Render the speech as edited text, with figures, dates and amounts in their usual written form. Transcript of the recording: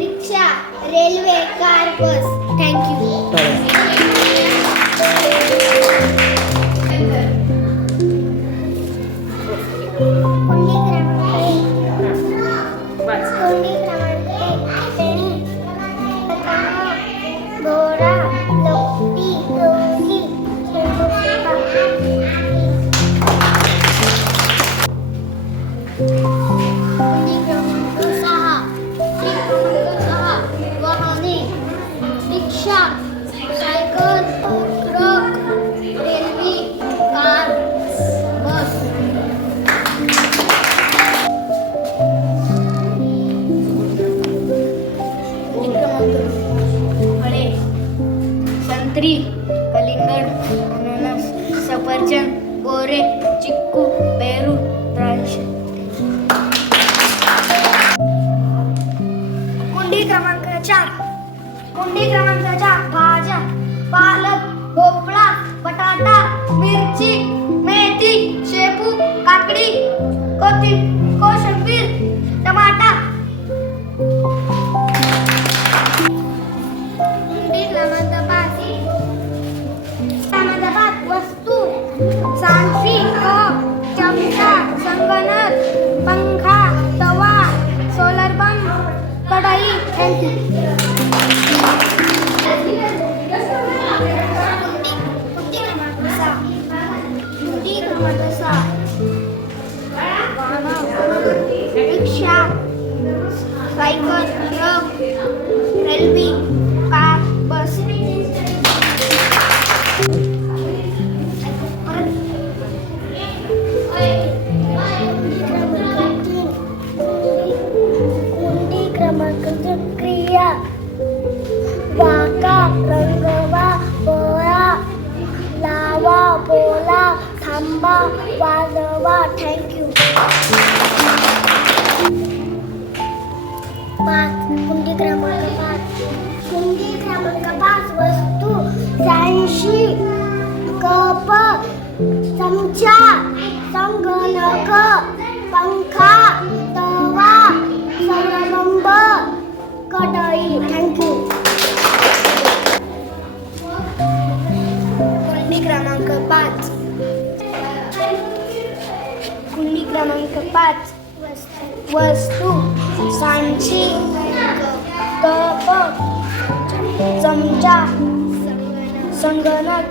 रिक्षा, railway, car, बस. Thank you. कुंडी क्रमांक पेणी, घोडा, लोटी, डोली, कुंडी क्रमांक 6 वाहने, रिक्षा, सायकल, ट्रक, रेल्वे, कार, बस. फळे, संत्री, कलिंगड, अननस, सफरचंद, बोरे, चिक्कू, पेरू, द्राक्ष. कुंडी क्रमांक 4 भाज्या, पालक, भोपळा, बटाटा, मिरची, मेथी, शेपू, काकडी, कोशिंबीर, टमाटा. कुंडी क्रमांक 5 वस्तू, सांडशी, कप, चमचा, संगणक, पंखा, तवा, सोलर पंप, कढई. थँक्यू. कुंडी क्रमांक 6 रिक्षा, सायकल, ट्रक, रेल्वे, कार, बस. कुंडी क्रमांक 3 क्रिया, वाका, रंगवा, पोळा, लावा, बोला, थांबा, वाजवा. थँक्यू. कुंडी क्रमांक 5 वस्तू, सांडशी, कप, चमचा, संगणक, पंखा, तवा, सोलरबंब, कढई. थँक्यू. कुंडी क्रमांक 5 वस्तू, सांडशी, कप, चमचा, संगणक,